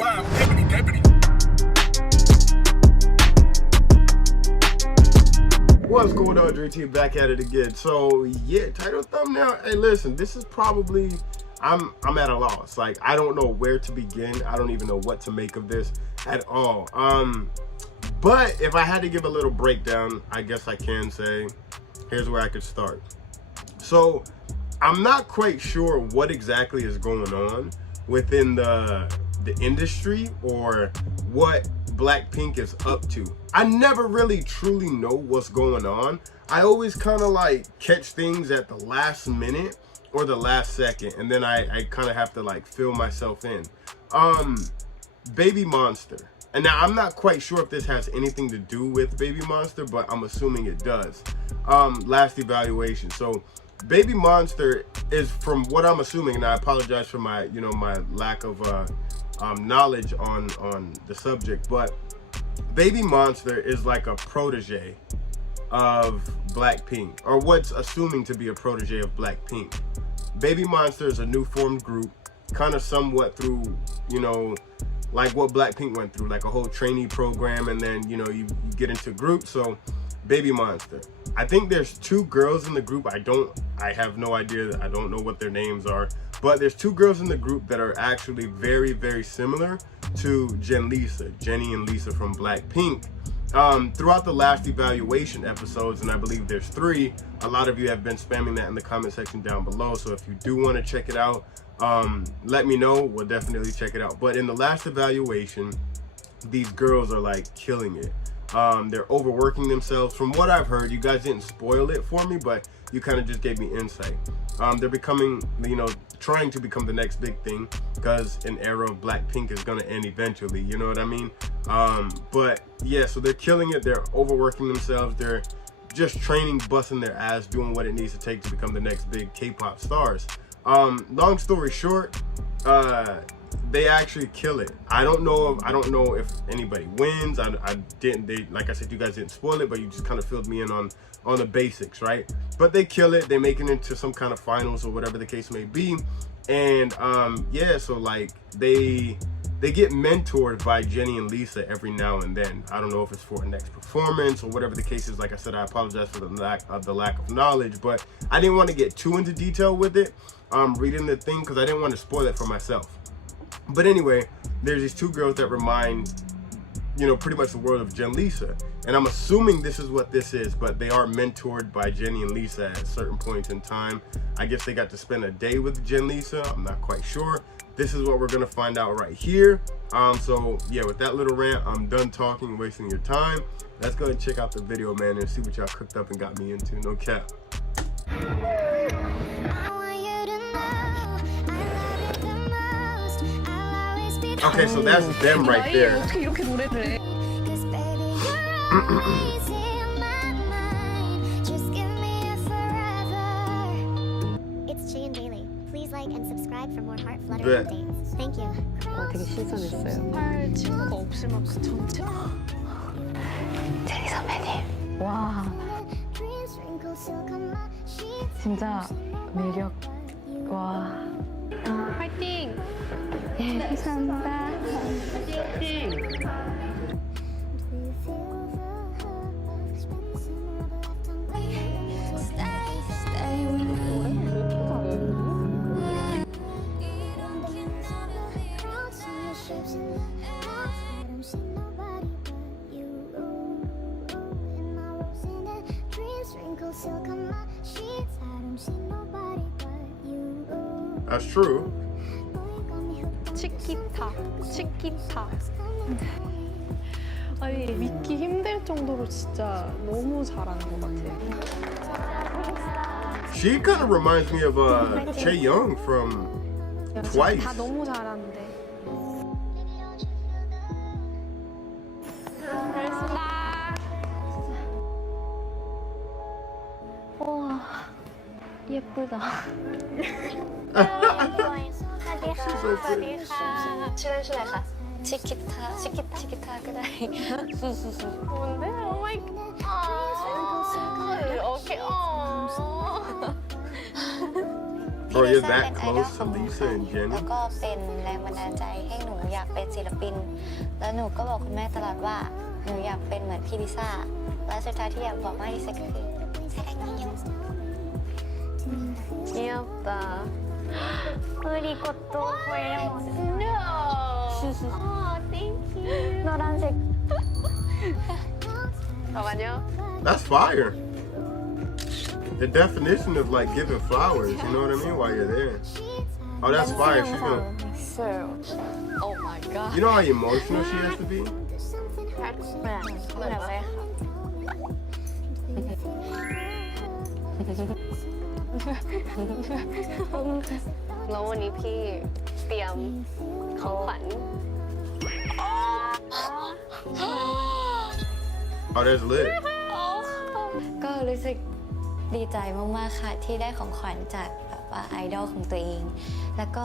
wow, deputy, deputy. What's going on, DreamTeam? Back at it again. So yeah, title, thumbnail. Hey, listen, this is probably I'm at a loss. Like, I don't know where to begin. I don't even know what to make of this at all. But if I had to give a little breakdown, I guess I can say, here's where I could start. So I'm not quite sure what exactly is going on within the industry or what BLACKPINK is up to. I never really truly know what's going on. I always kind of like catch things at the last minute or the last second, and then I kind of have to like fill myself in. Baby Monster. And now I'm not quite sure if this has anything to do with Baby Monster, but I'm assuming it does. Last evaluation. So Baby Monster is, from what I'm assuming, and I apologize for my, my lack of knowledge on the subject, but Baby Monster is like a protege of BLACKPINK, or what's assuming to be a protege of BLACKPINK. Baby Monster is a new formed group, kind of somewhat through, like what BLACKPINK went through, like a whole trainee program, and then you get into groups. So Baby Monster, I think there's two girls in the group. I have no idea. I don't know what their names are, but there's two girls in the group that are actually very, very similar to JENLISA, Jenny and Lisa from BLACKPINK. Throughout the last evaluation episodes, and I believe there's 3, a lot of you have been spamming that in the comment section down below. So if you do want to check it out, let me know. We'll definitely check it out. But in the last evaluation, these girls are like killing it. They're overworking themselves. From what I've heard, you guys didn't spoil it for me, but you kind of just gave me insight. They're becoming, trying to become the next big thing, because an era of BLACKPINK is gonna end eventually, you know what I mean? But yeah, so they're killing it. They're overworking themselves. They're just training, busting their ass, doing what it needs to take to become the next big K-pop stars. Long story short, they actually kill it. I don't know if anybody wins. Like I said, you guys didn't spoil it, but you just kind of filled me in on the basics, right? But they kill it. They make it into some kind of finals or whatever the case may be. And yeah, so like they get mentored by Jenny and Lisa every now and then. I don't know if it's for a next performance or whatever the case is. Like I said, I apologize for the lack of knowledge, but I didn't want to get too into detail with it, reading the thing, because I didn't want to spoil it for myself. But anyway, there's these 2 girls that remind, pretty much the world of JENLISA. And I'm assuming this is what this is, but they are mentored by Jenny and Lisa at certain points in time. I guess they got to spend a day with JENLISA. I'm not quite sure. This is what we're gonna find out right here. So yeah, with that little rant, I'm done talking, wasting your time. Let's go and check out the video, man, and see what y'all cooked up and got me into. No cap. Okay, so that's them right there. It's JENLISA. Please like and subscribe for more heart-fluttering updates. Thank you. 되게 신선했어요. 할 친구가 없을 만큼 전체. 제니 선배님. 와. 진짜 매력. 와. 화이팅! 예, 감사합니다. 화이팅! That's true. 치키타. 아니, 믿기 힘들 정도로 진짜 너무 잘하는 것 같아요. She kind of reminds me of Chaeyoung from Twice. 다 너무 잘하는데. 와, 예쁘다. 출연실에서 치키타 그다이. 뭔데? 오 마이 갓. 오케이. พี่ Bro, ลิ you're ซ่า that เป็นไอดอล close ของ to หนู Lisa ค่ะ and Jenny? แล้วก็เป็นแรงบันดาลใจให้หนูอยากเป็นศิลปิน แล้วหนูก็บอกคุณแม่ตลอดว่าหนูอยากเป็นเหมือนพี่ลิซ่า และสุดท้ายที่อยากบอกมากที่สุดก็คือแสดงนิยม 귀엽다. 우리 것도 보여요. No. Oh, thank you. 노란색. 잠깐만요. That's fire. The definition of like giving flowers, you know what I mean, while you're there. Oh, that's fire. She's gonna, 있어요. Oh my god. you know how emotional she has to be? 뭐라고요?แล้ววันนี้พี่เตรียมของขวัญ Oh, that's lit. ก็รู้สึกดีใจมากๆค่ะที่ได้ของขวัญจากแบบว่าไอดอลของตัวเอง แล้วก็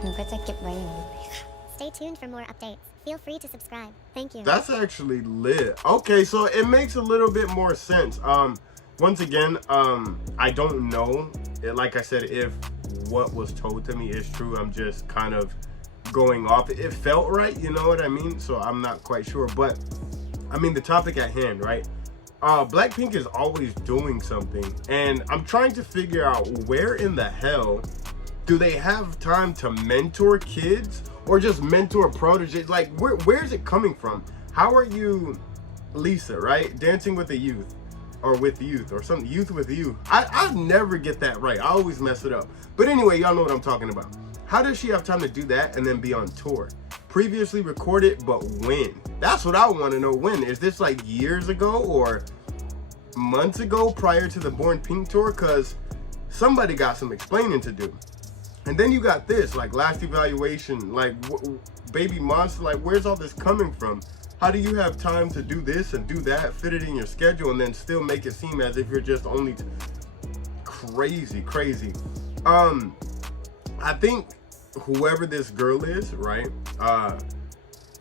หนูก็จะเก็บไว้อย่างดีเลยค่ะ Stay tuned for more updates. Feel free to subscribe. Thank you. That's actually lit. Okay, so it makes a little bit more sense. Once again, I don't know, like I said, if what was told to me is true. I'm just kind of going off. It felt right, you know what I mean? So I'm not quite sure. But I mean, the topic at hand, right? Blackpink is always doing something, and I'm trying to figure out where in the hell do they have time to mentor kids or just mentor proteges? Like, where is it coming from? How are you, Lisa, right? Dancing with the youth. Or with youth or something, youth with youth. I never get that right. I always mess it up. But anyway, y'all know what I'm talking about. How does she have time to do that and then be on tour? Previously recorded, but when? That's what I want to know. When? Is this like years ago or months ago prior to the Born Pink tour? Because somebody got some explaining to do. And then you got this, like last evaluation, like Baby Monster, like where's all this coming from? How do you have time to do this and do that, fit it in your schedule, and then still make it seem as if you're just only crazy? I think whoever this girl is, right?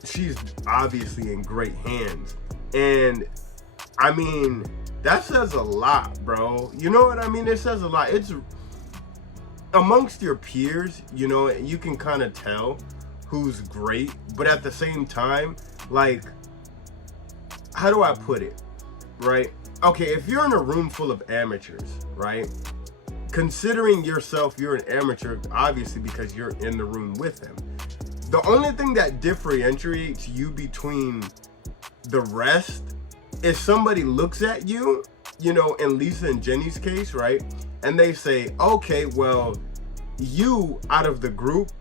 She's obviously in great hands, and I mean that says a lot, bro. You know what I mean? It says a lot. It's amongst your peers, you know, you can kind of tell who's great, but at the same time, like, how do I put it, right? Okay, if you're in a room full of amateurs, right? Considering yourself, you're an amateur, obviously, because you're in the room with them. The only thing that differentiates you between the rest is somebody looks at you, you know, in Lisa and Jenny's case, right? And they say, okay, well, you out of the group,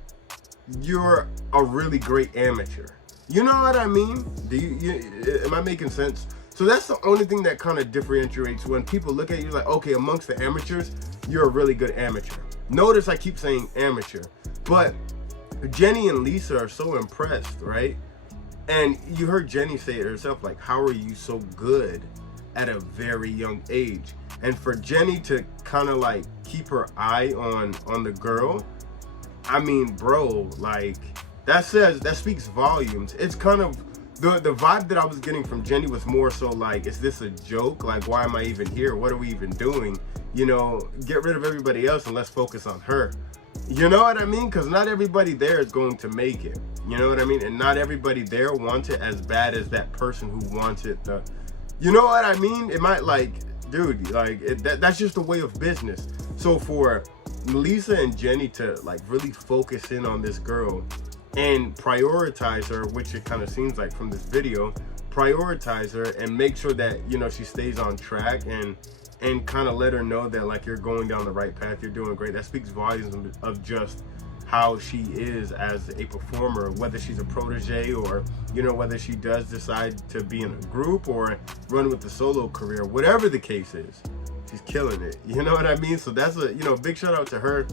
you're a really great amateur. You know what I mean? Am I making sense? So that's the only thing that kind of differentiates when people look at you like, okay, amongst the amateurs, you're a really good amateur. Notice I keep saying amateur, but Jenny and Lisa are so impressed, right? And you heard Jenny say it herself, like, how are you so good at a very young age? And for Jenny to kind of like keep her eye on the girl, I mean, bro, like, that speaks volumes. It's kind of the vibe that I was getting from Jenny was more so like, is this a joke? Like, why am I even here? What are we even doing? You know, get rid of everybody else and let's focus on her. You know what I mean? Because not everybody there is going to make it. You know what I mean? And not everybody there wants it as bad as that person who wants it. You know what I mean? It might, like, dude, like, that's just the way of business. So for Lisa and Jenny to like really focus in on this girl and prioritize her, which it kind of seems like from this video, prioritize her and make sure that, you know, she stays on track and kind of let her know that like you're going down the right path, you're doing great. That speaks volumes of just how she is as a performer, whether she's a protege or, you know, whether she does decide to be in a group or run with the solo career, whatever the case is, she's killing it. You know what I mean? So that's a, you know, big shout out to her.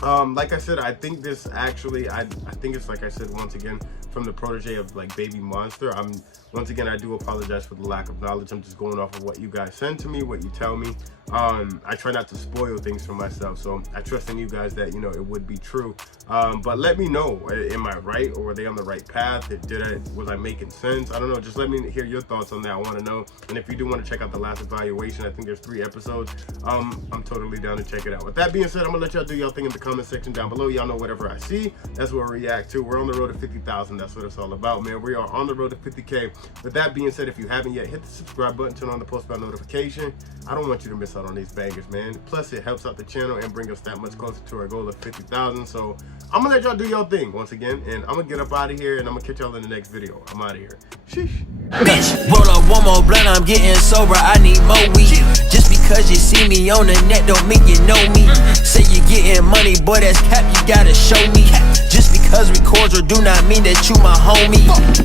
Like I said, I think this actually, I think it's, like I said, once again, from the protege of like Baby Monster. Once again, I do apologize for the lack of knowledge. I'm just going off of what you guys send to me, what you tell me. I try not to spoil things for myself, so I trust in you guys that, you know, it would be true. But let me know, am I right, or were they on the right path? Was I making sense? I don't know, just let me hear your thoughts on that. I want to know. And if you do want to check out the last evaluation, I think there's 3 episodes, I'm totally down to check it out. With that being said, I'm gonna let y'all do y'all thing in the comment section down below. Y'all know whatever I see, that's what I react to. We're on the road to 50,000. That's what it's all about, man. We are on the road to 50K. With that being said, if you haven't yet, hit the subscribe button, turn on the post bell notification. I don't want you to miss out on these bangers, man. Plus, it helps out the channel and bring us that much closer to our goal of 50,000. So I'm gonna let y'all do y'all thing once again, and I'm gonna get up out of here, and I'm gonna catch y'all in the next video. I'm out of here. Sheesh. Bitch, roll up one more blunt, I'm getting sober, I need more weed. Just because you see me on the net don't mean you know me. Say you getting money, boy, that's cap, you gotta show me. Just because we cordial do not mean that you my homie.